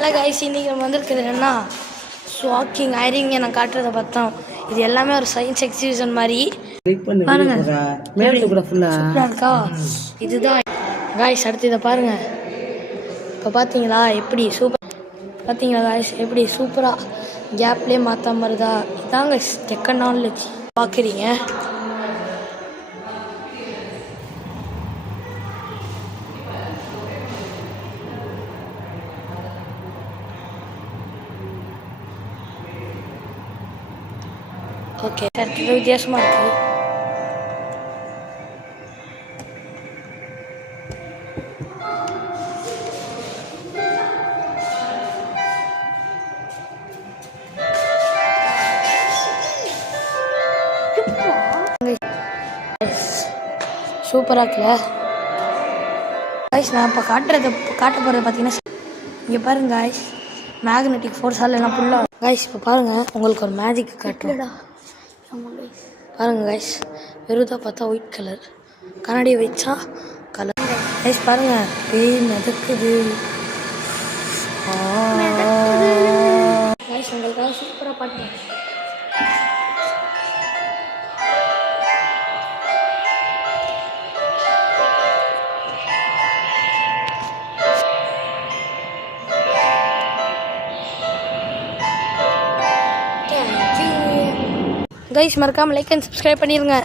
Hello guys, இன்றைக்கி நம்ம வந்திருக்குது என்னென்னா ஸ்வாக்கிங் ஐரிங்க நான் காட்டுறதை பார்த்தோம். இது எல்லாமே ஒரு சயின்ஸ் எக்ஸிபிஷன் மாதிரி பாருங்க. சூப்பராக இருக்கா? இதுதான் காய்ஸ். அடுத்து இதை பாருங்கள். இப்போ பார்த்தீங்களா எப்படி சூப்பர்? பார்த்தீங்களா காய்ஸ் எப்படி சூப்பராக கேப்லேயே மாற்றாம வருதா? இதாங்க டெக்னாலஜி பார்க்குறீங்க. ஓகே, அடுத்தது வித்தியாசமாக இருக்குது. சூப்பராக இருக்குல்ல காய்ஸ்? நான் இப்போ காட்ட போகிறது பார்த்தீங்கன்னா இங்கே பாருங்க காய்ஸ், மேக்னெட்டிக் ஃபோர்ஸால் எல்லாம் ஃபுல்லாக காய்ஸ். இப்போ பாருங்கள், உங்களுக்கு ஒரு மேஜிக் காட்டுறடா. பாருங்கள் காய்ஸ், வெறுதாக பார்த்தா ஒயிட் கலர், கண்ணாடியை வச்சா கலர். காய்ஸ் பாருங்கள், மிதக்குது. காய்ஸ் உங்களுக்காக சூப்பராக பாட்டு. கைஸ் மறக்காமல் லைக் அண்ட் சப்ஸ்கிரைப் பண்ணிடுங்க.